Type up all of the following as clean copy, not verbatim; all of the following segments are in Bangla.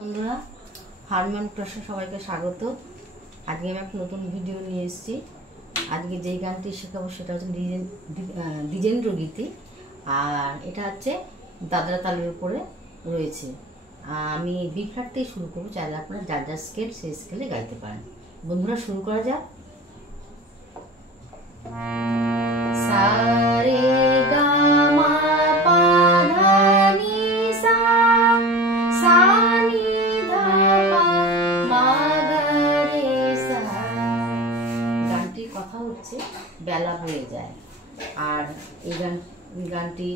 বন্ধুরা, হারমোন প্রশ্ন সবাইকে স্বাগত। আজকে আমি একটা নতুন ভিডিও নিয়ে এসেছি। আজকে যেই গানটি শেখাবো সেটা হচ্ছে দ্বিজেন্দ্র গীতি, আর এটা হচ্ছে দাদরা তালের উপরে রয়েছে। আমি বি ফ্ল্যাট থেকে শুরু করবো, চাইলে আপনারা যার যার স্কেল সেই স্কেলে গাইতে পারেন। বন্ধুরা, শুরু করা যাক। সারে গা মা পা ধা নি সা, সা নি ধা পা মা গা রে সা। গানটির কথা হচ্ছে বেলা হয়ে যায়, আর এই গানটি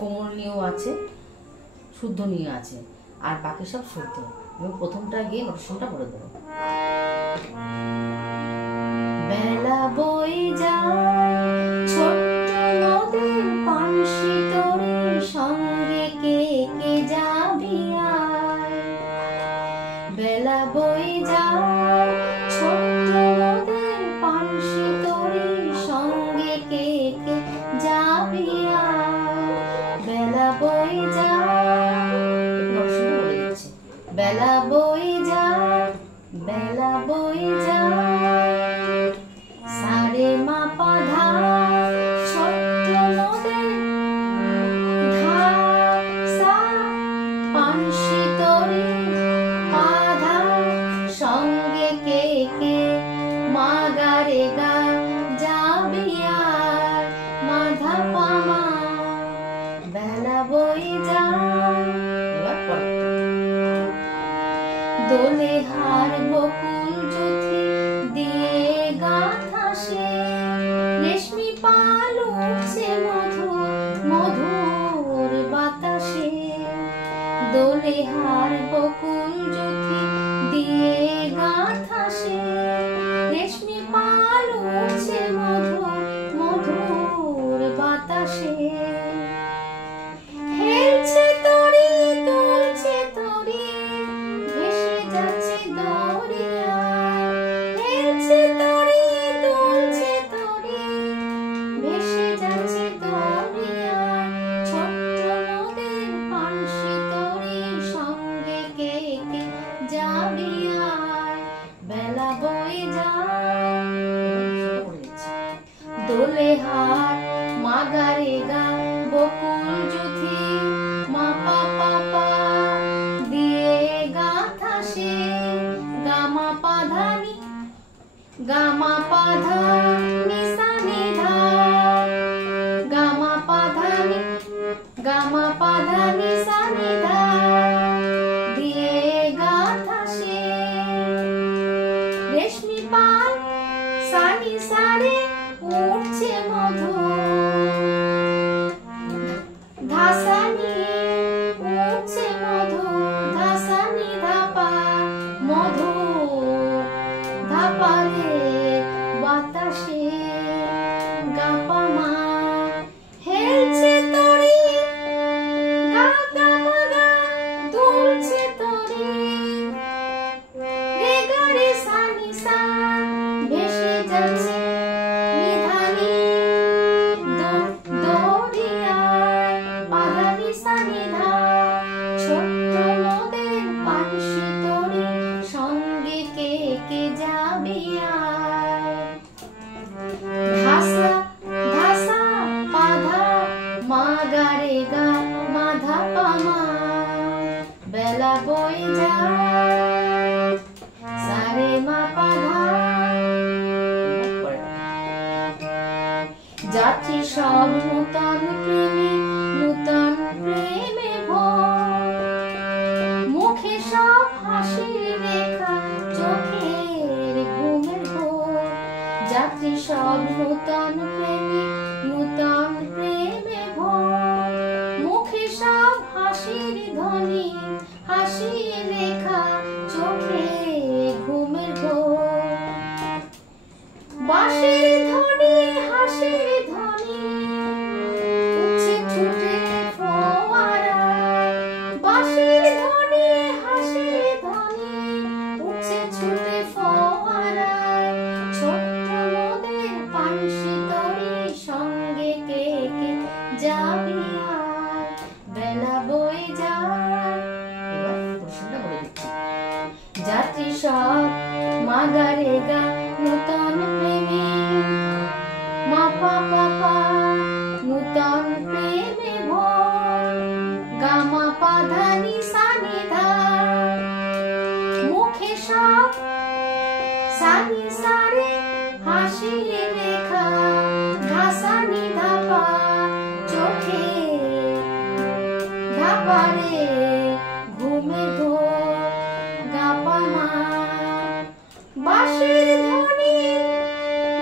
কোমলনীয় আছে, শুদ্ধনীয় আছে, আর বাকি সব শুদ্ধ। আমি প্রথমটা গিয়ে নোটেশনটা করে দেবো। বেলা বয়ে যায় ছোট্ট নদীর পানসি তরে, সঙ্গে কে কে যাবি আয়। বেলা বয়ে যায় ছোট্ট নদীর পানসি তরে, সঙ্গে কে কে যাবি আয়। বেলা বয়ে যায়, বেলা বয়ে যায়, বেলা বয়ে যায়। সারে মা পা ধা ছোট্ট নদের ধা, সা পানসি তরে পা ধা, সঙ্গে কে কে মা গা রে গা যাবি আর, মা ধা পা মা। বেলা বয়ে যায়। এবার পরে দোলে হার বকুল জ্যোতি দিয়ে গাঁথা সে, রেশমি পাল উঠছে মধুর মধুর বাতাসে। দোলে হার বকুল জ্যোতি দিয়ে গাঁথা সে, রেশমি পাল উঠছে মধুর মধুর বাতাসে। হেলছে তরি তুলছে তরি, ভেসে যাচ্ছে দরিয়ায়। হেলছে তরি তুলছে তরি, ভেসে যাচ্ছে দরিয়ায়। ছোট্ট নদের পানসি তরি, সঙ্গে কে কে যাবি আয়। বেলা বয়ে যায়। দোলে হার মা গা রে গা বকুল জ্যোতি, মা পা পা পা দিয়ে গাঁথা সে, গা মা পা ধা নি, গা মা পা ধা নি সা নি ধা, গা মা পা ধা নি, গা মা পা ধা নি সা নি ধা, দিয়ে গাঁথা সে। রেশমি পাল সা নি সা রে উঠছে মধু, ধাসানি উঠছে মধু, ধাসানি ধাপা মধু, ধাপা রে বাতাসে গাপা মা। হেলছে তরি গা গা মা গা, দুলছে তরি রে গা রে সা নি সা, ভেসে যাচ্ছে নিধানি দরিয়ায়। পাধানি সা নি ধা, ছোট্ট নদের পানসি তরি, সঙ্গে কে কে যাবি আয়। ধাসা ধাসা পা ধা মা গা রে গা, মা ধা পা মা। বেলা বয়ে যায়। সারে মা পা ধা। যাত্রী সব নূতন প্রেমে, নূতন প্রেমে ভোর, মুখে সব হাসির রেখা, চোখের ঘুমের ঘোর। যাত্রী সব নূতন প্রেমে, নূতন প্রেমে ভোর, মুখে সব হাসির ধ্বনি, হাসির রেখা, চোখে ঘুমের ঘোর। বাঁশির ধ্বনি, হাসির ধ্বনি, সাপ মাগারে গা নূতন প্রেমে মা পা পা পা নূতন প্রেমে ভোর গা মা পা ধা নি সা নি ধা মুখে সাপ সা নি সা রে হাসি লেখা ধা সা নি ধা পা চোখে ধা পা রে ঘুমে ধোর গা পা মা বাঁশির ধ্বনি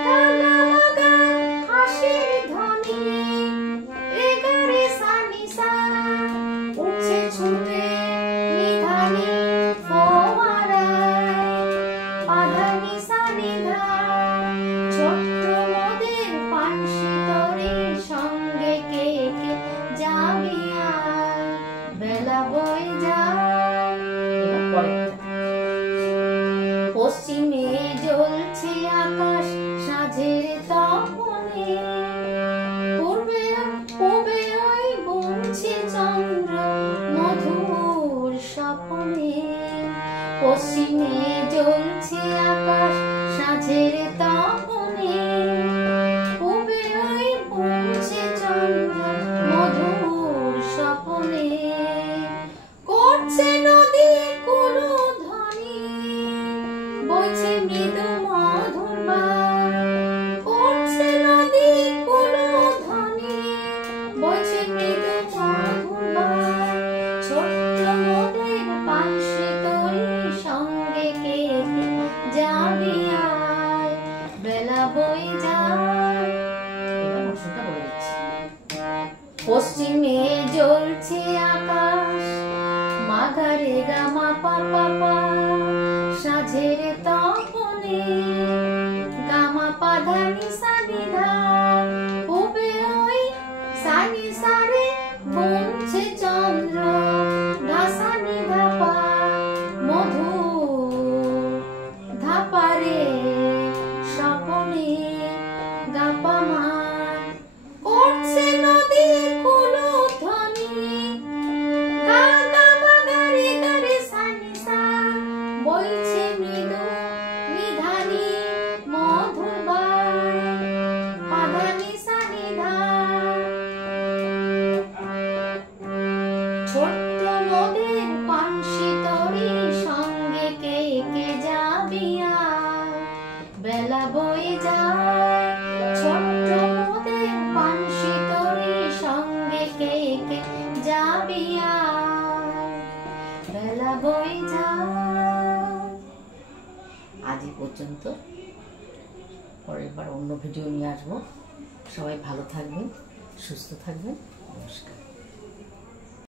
গা গা মা গা হাসির ধ্বনি রে গা রে সা নি সা উঠছে ছুটে নিধানি ফোয়ারায় পা ধা নি সা নি ধা ছোট্ট মোদের পানসি তরির সঙ্গে কে কে যাবি আয় বেলা বয়ে যায়। এবার পরেরটা। পশ্চিমে জ্বলছে আকাশ সাঁঝের তপনে পূর্বে পূবে ওই বুনছে চন্দ্র মধুর স্বপনে পশ্চিমে জ্বলছে আকাশ সাঁঝের তপনে পূবে ওই বুনছে চন্দ্র মধুর স্বপনে করছে নদী কুলু ধ্বনি বইছে মৃদু মধুর বাণ করছে নদী কুলু ধ্বনি বইছে মৃদু মধুর বাণ ছোট্ট মোদের পানসি তরির সঙ্গে কে কে যাবি আয় বেলা বয়ে যায়। এবার মৌসুমটা বলে দিচ্ছি। পশ্চিমে জ্বলছে আকাশ মাগারে গা মা পা পা পা সাঁঝের তপনে গা মা পা ধা নি সা নি ধা পূবে ওই সা নি সা রে বুনছে চন্দ্র ধা সা নি ধা পা মধু ধা পা রে স্বপনে গা পা মা করছে নদী কুলু ধ্বনি গা গা মা গা রে সা নি সা বইছে মৃদু নিধানি মধুর বাণ পা ধা নি সা নি ধা ছোট্ট মোদের পানসি তরির সঙ্গে কে কে যাবি আয় বেলা বয়ে যায়। ছোট্ট মোদের পানসি তরির সঙ্গে কে কে যাবি আয় বেলা বয়ে যায়। আজ এই পর্যন্ত, পরের বার অন্য ভিডিও নিয়ে আসবো। সবাই ভালো থাকবেন, সুস্থ থাকবেন। নমস্কার।